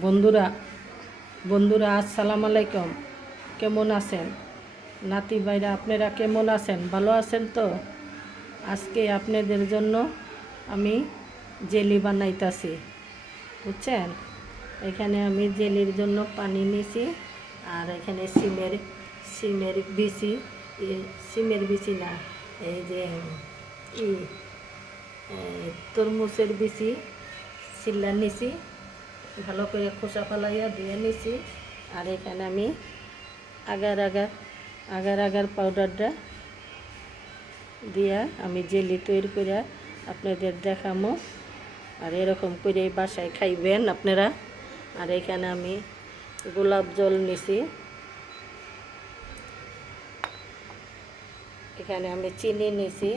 বন্ধুরা বন্ধুরা আসসালামু আলাইকুম। কেমন আছেন নাতি ভাইরা? আপনারা কেমন আছেন? ভালো আছেন তো? আজকে আপনাদের জন্য আমি জেলি বানাইতাছি, বুঝছেন? এখানে আমি জেলির জন্য পানি নিয়েছি, আর এখানে সিমের বিচি, সিমের বিচি না, এই যে তরমুজের বিচি ছিল্লা নিছি, ভালো করে খোসা ফেলাইয়া ধুয়ে নিছি। আর এখানে আমি আগার আগার পাউডারটা দিয়া আমি জেলি তৈরি করে আপনাদের দেখামো। আর এরকম করে বাসায় খাইবেন আপনারা। আর এখানে আমি গোলাপ জল নিছি, এখানে আমি চিনি নিছি,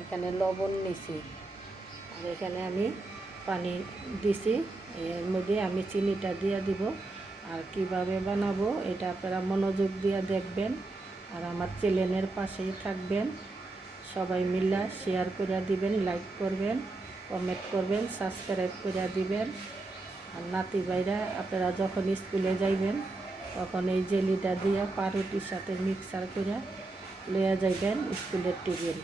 এখানে লবণ নিছি, আর এখানে আমি পানি দিছি। এর মধ্যে আমি চিনিটা দিয়ে দিব। আর কিভাবে বানাবো এটা আপনারা মনোযোগ দিয়ে দেখবেন, আর আমার চ্যানেলের পাশেই থাকবেন। সবাই মিলে শেয়ার করে দিবেন, লাইক করবেন, কমেন্ট করবেন, সাবস্ক্রাইব করে দিবেন। আর নাতি ভাইরা আপনারা যখন স্কুলে যাইবেন তখন এই জেলিটা দিয়ে পাউরুটির সাথে মিক্সার করে লইয়া যাইবেন স্কুলের টিফিন।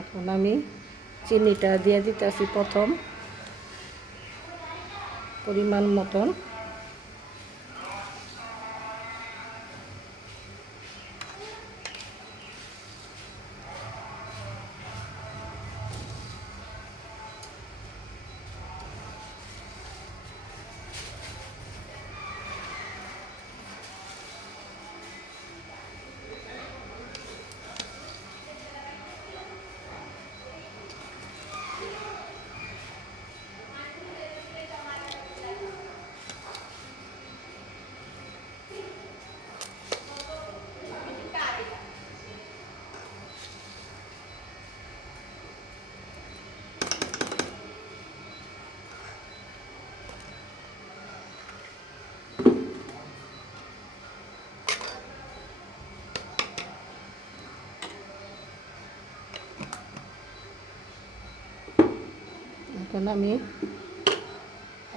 এখন আমি চিনিটা দিয়ে দিতেছি প্রথম পরিমাণ মতন। এখন আমি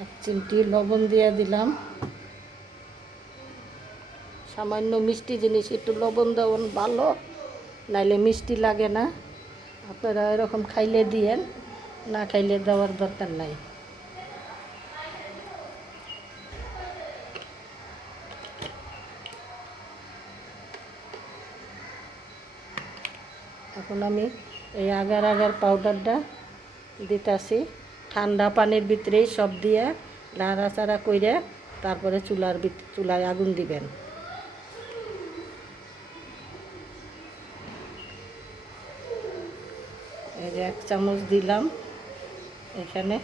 1 চিমটি লবণ দিয়ে দিলাম। সামান্য মিষ্টি জিনিস একটু লবণ দেওয়ান ভালো, নাইলে মিষ্টি লাগে না। আপনারা এরকম খাইলে দিয়েন, না খাইলে দেওয়ার দরকার নাই। এখন আমি এই আগার পাউডারটা দিতেছি। ঠান্ডা পানির ভিতরেই সব দিয়ে নাড়াচাড়া করে তারপরে চুলায় আগুন দিবেন। এই যে 1 চামচ দিলাম, এখানে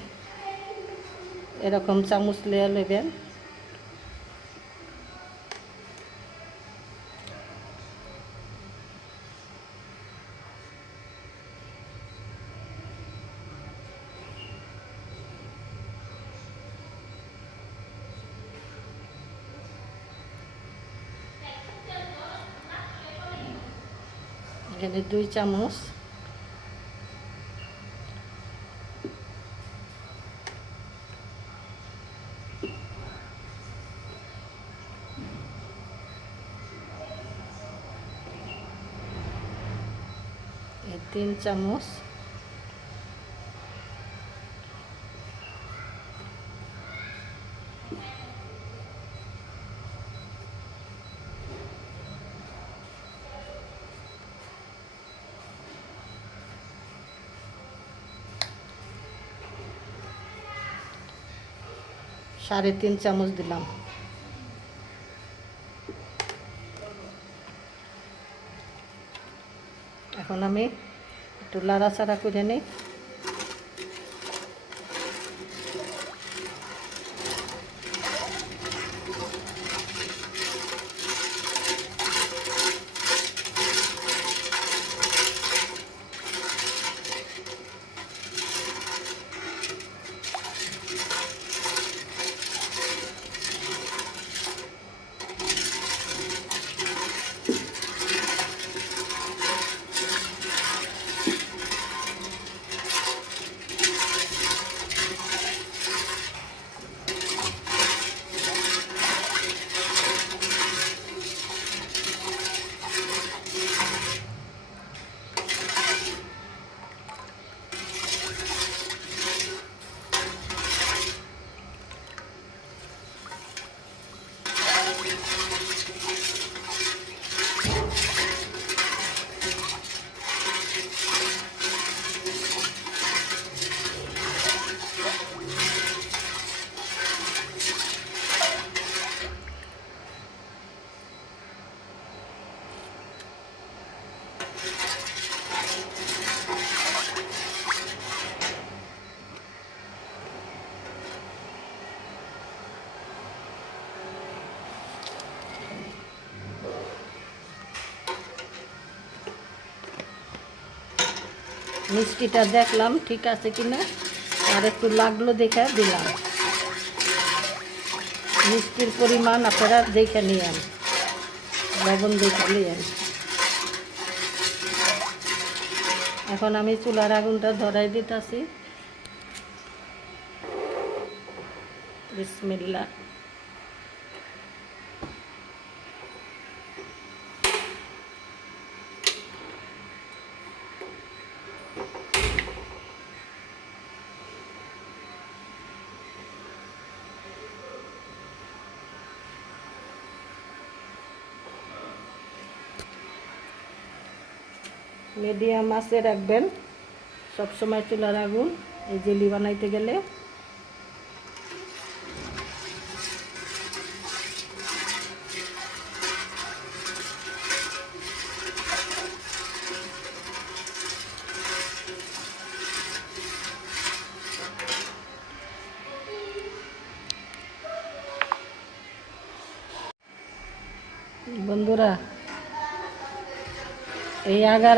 এরকম চামচ লিয়ে নেবেন। এখানে 2 চামচ, এই 3 চামচ, সাড়ে 3 চামচ দিলাম। এখন আমি একটু নাড়াচাড়া করে নিই। মিষ্টিটা দেখলাম ঠিক আছে কিনা, আর একটু লাগলো দেখে দিলাম। মিষ্টির পরিমাণ আপনারা দেখে নিয়েন, লবণ দেখে নিয়েন। এখন আমি চুলার আগুনটা ধরাই দিতেছি। বিসমিল্লাহ। মিডিয়াম আঁচে রাখবেন সবসময় চুলার আগুন এই জেলি বানাইতে গেলে। বন্ধুরা, এই আগার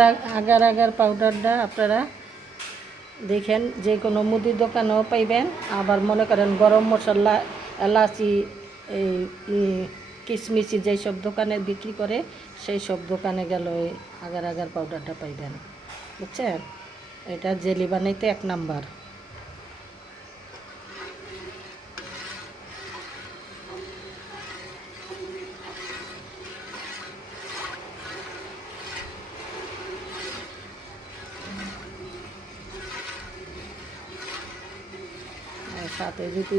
আগার পাউডারটা আপনারা দেখেন যে কোনো মুদির দোকানেও পাইবেন। আবার মনে করেন গরম মশলা, এলাচি, এই কিশমিশি যেই সব দোকানে বিক্রি করে সেই সব দোকানে গেল এই আগার পাউডারটা পাইবেন, বুঝছেন? এটা জেলি বানাইতে 1 নাম্বার। সাথে যদি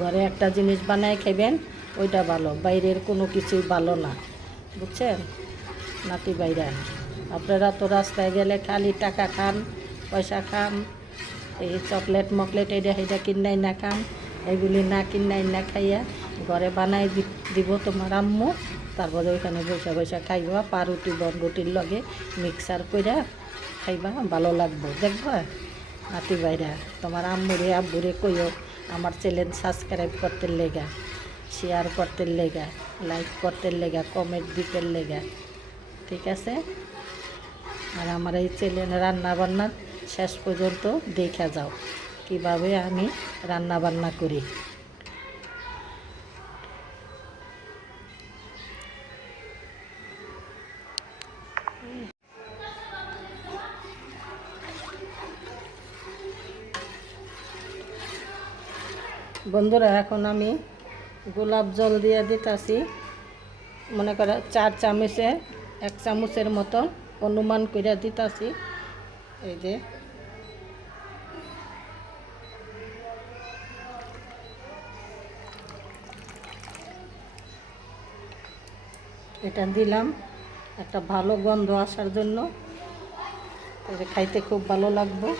ঘরে একটা জিনিস বানায় খাইবেন ওইটা ভালো, বাইরের কোনো কিছুই ভালো না, বুঝছেন নাতি বাইরা? আপনারা তো রাস্তায় গেলে খালি টাকা খান, পয়সা খান, এই চকলেট মকলেট এটা সেটা কিনাই না খান, এইগুলি না কিনাই না খাইয়া ঘরে বানাই দিব তোমার আম্মু, তারপরে ওইখানে বসে বসে খাইবা, পাউরুটি বনরুটির লগে মিক্সার কইরা খাইবা, ভালো লাগবো, দেখবা নাতি বাইরা? তোমার আম্মুরে আব্বুরে কইও আমার চ্যানেল সাবস্ক্রাইব করতে লেগা, শেয়ার করতে লেগা, লাইক করতে লেগা, কমেন্ট দিতে লেগা, ঠিক আছে? আর আমার এই চ্যানেল রান্না বান্না শেষ পর্যন্ত দেখা যাও কিভাবে আমি রান্না বান্না করি। বন্ধুরা, এখন আমি গোলাপ জল দিয়ে দিতেছি, মনে করো 4 চামচে 1 চামচের মতন অনুমান করে দিতেছি। এই যে এটা দিলাম একটা ভালো গন্ধ আসার জন্য, এটা খাইতে খুব ভালো লাগবে।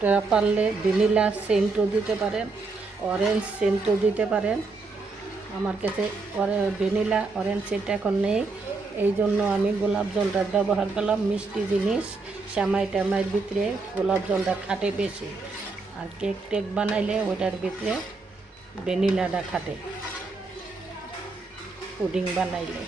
আপনারা পারলে ভ্যানিলা সেন্টও দিতে পারেন, অরেঞ্জ সেন্টও দিতে পারেন। আমার কাছে ভ্যানিলা অরেঞ্জ সেন্ট এখন নেই, এই জন্য আমি গোলাপ জলটা ব্যবহার করলাম। মিষ্টি জিনিস শ্যামাই ট্যামাইয়ের ভিতরে গোলাপ জলটা খাটে বেশি, আর কেক টেক বানাইলে ওইটার ভিতরে ভ্যানিলাটা খাটে, পুডিং বানাইলে।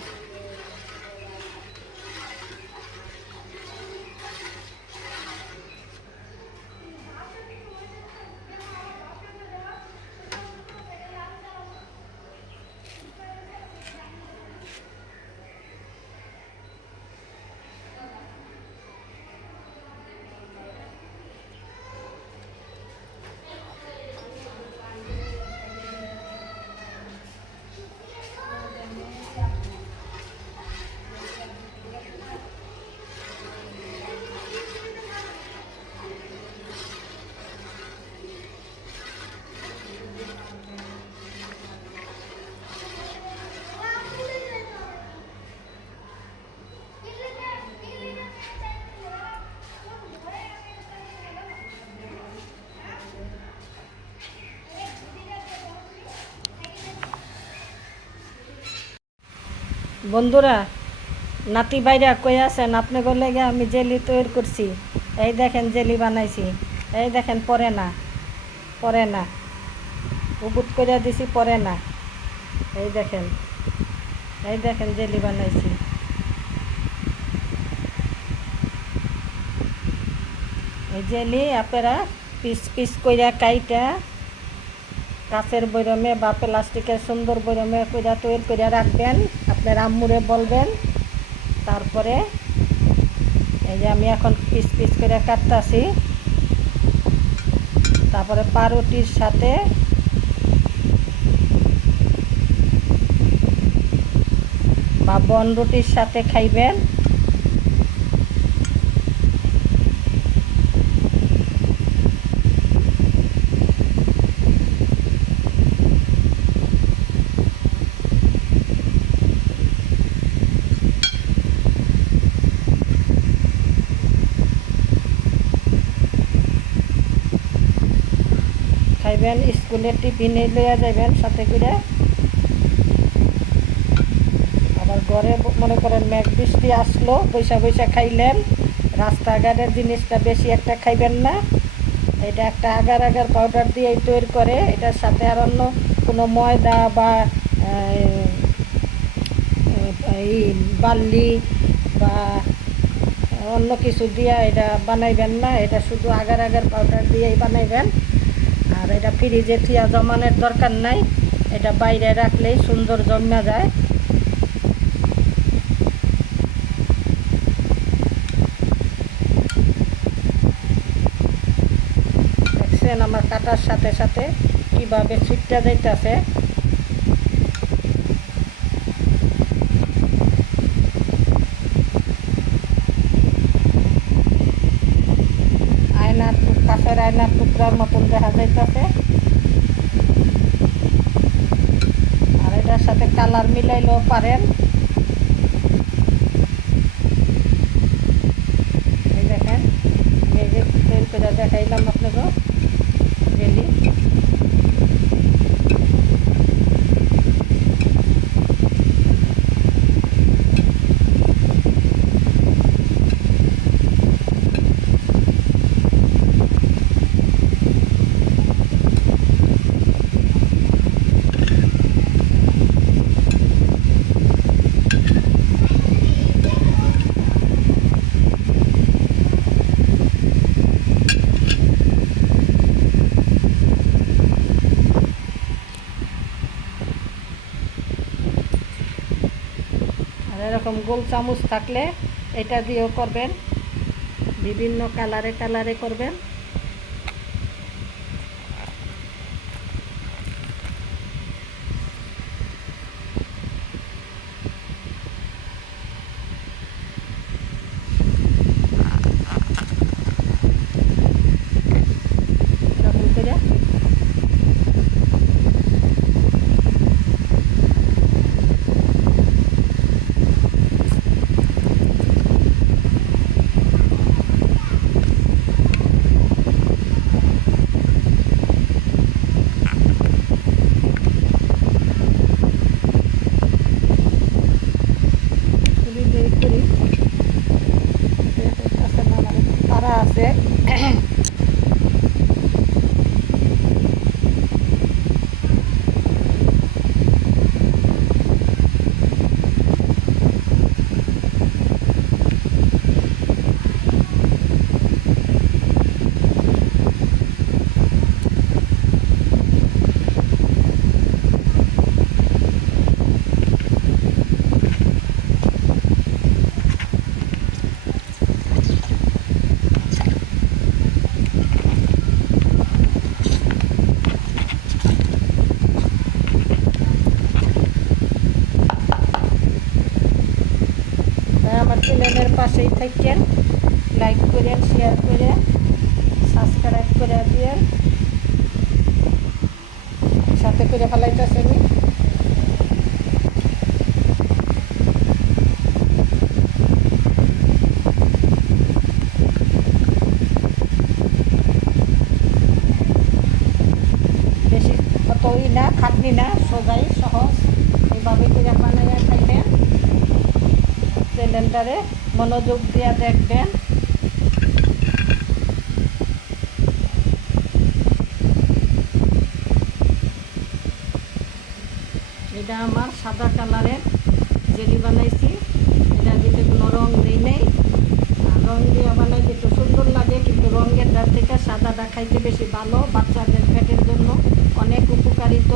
বন্ধুরা, নাতি বাইরা কই আছেন? আপনি বলে গে আমি জেলি তৈরি করছি। এই দেখেন জেলি বানাইছি। এই দেখেন পরে না, পরে না, উবুট করে দিছি, পরে না। এই দেখেন, এই দেখেন জেলি বানাইছি। এই জেলি আপনারা পিস পিস কইরা কাইটা কাঁচের বয়রমে বা প্লাস্টিকের সুন্দর বয়রমে কইরা তৈরি করে রাখবেন। আপনার আম্মুরে বলবেন। তারপরে এই যে আমি এখন পিস পিস করে কাটতাছি। তারপরে পাউরুটির সাথে বা বনরুটির সাথে খাইবেন। খাইবেন, স্কুলের টিফিনে লইয়া যাবেন সাথে করে। আবার ঘরে মনে করেন মেঘ বৃষ্টি আসলো, বৈশা বৈশা খাইলেন। রাস্তাঘাটের জিনিসটা বেশি একটা খাইবেন না। এটা একটা আগার আগার পাউডার দিয়ে তৈরি করে। এটার সাথে আর অন্য কোনো ময়দা বা এই বার্লি বা অন্য কিছু দিয়া এটা বানাইবেন না। এটা শুধু আগার আগার পাউডার দিয়েই বানাইবেন। আর এটা ফ্রিজে থিয়া জমানোর দরকার নাই। এটা বাইরে রাখলেই সুন্দর জমা যায়। দেখছেন আমার কাটার সাথে সাথে কীভাবে ছুটটা যাইতেছে। আয়নার কাছের আয়নার টুকরার মতন দেখা যাইতেছে। আর এটার সাথে কালার মিলাইলেও পারেন। এই দেখেন, এই যে তৈরি করে দেখাইলাম আপনাকে জেলি। এরকম গোল চামচ থাকলে এটা দিয়েও করবেন, বিভিন্ন কালারে কালারে করবেন। এরকম করে তারা আছে। আমার চ্যানেলের পাশেই থাকেন, লাইক করেন, শেয়ার করে, সাবস্ক্রাইব করে দিয়েন। সাথে করে ফেলাইতেছে আমি। বেশি অতই না, খাটনি না, সোজাই সহজ। এইভাবে করে বানাইয়া খাইবেন। চ্যানেলটারে মনোযোগ দিয়ে দেখবেন। এটা আমার সাদা কালারের জেলি বানাইছি, এটার ভিতরে কোনো রং দিই নেই। রং দিয়ে বানাইলে একটু সুন্দর লাগে, কিন্তু রঙের তার থেকে সাদাটা খাইতে বেশি ভালো, বাচ্চাদের পেটের জন্য অনেক উপকারিত।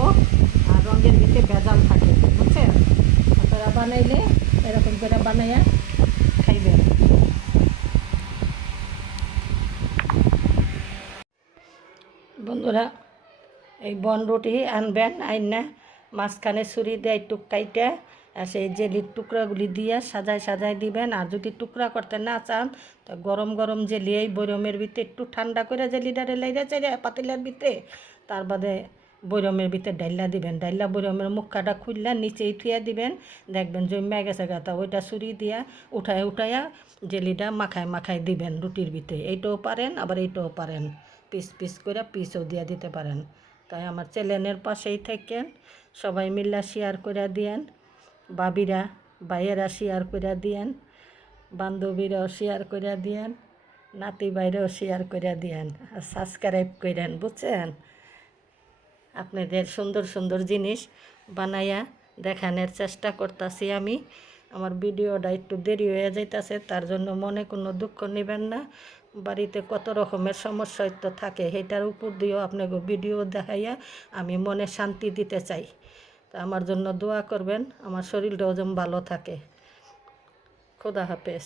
আর রঙের ভিতরে ভেজাল থাকে, বুঝছেন? আপনারা বানাইলে এরকম করে বানাইয়া খাইবেন। বন্ধুরা, এই বনরুটি আনবেন, আইনা মাঝখানে ছুরি দিয়ে একটু কাইটা আর সেই জেলির টুকরাগুলি দিয়ে সাজায় সাজায় দিবেন। আর যদি টুকরা করতে না চান তো গরম গরম জেলি এই বৈরমের ভিতরে একটু ঠান্ডা করে জেলিটারে লাইরা চাইরে পাতিলার ভিতরে, তার বাদে বৈরমের ভিতরে ডাইলা দিবেন। ডাইলা বৈরমের মুখটা খুললা নিচেই থুয়া দিবেন, দেখবেন জমে গেছে গাতা, ওইটা ছুরি দিয়া উঠায়া জেলিটা মাখায় মাখায় দিবেন রুটির ভিতরে। এইটাও পারেন, আবার এইটাও পারেন, পিস পিস করে পিসও দিয়ে দিতে পারেন। তাই আমার চ্যানেলের পাশেই থাকেন, সবাই মিল্লা শেয়ার করে দিয়েন, বাবিরা ভাইয়েরা শেয়ার করে দিয়েন, বান্ধবীরাও শেয়ার করে দিয়েন, নাতি ভাইরাও শেয়ার করে দিয়েন, আর সাবস্ক্রাইব করেন, বুঝছেন? আপনাদের সুন্দর সুন্দর জিনিস বানাইয়া দেখানোর চেষ্টা করতেছি আমি। আমার ভিডিওটা একটু দেরি হয়ে যাইতেছে, তার জন্য মনে কোনো দুঃখ নেবেন না। বাড়িতে কত রকমের সমস্যা তো থাকে, সেটার উপর দিয়েও আপনাকে ভিডিও দেখাইয়া আমি মনে শান্তি দিতে চাই। তা আমার জন্য দোয়া করবেন, আমার শরীরটাও যেন ভালো থাকে। খোদা হাফেজ।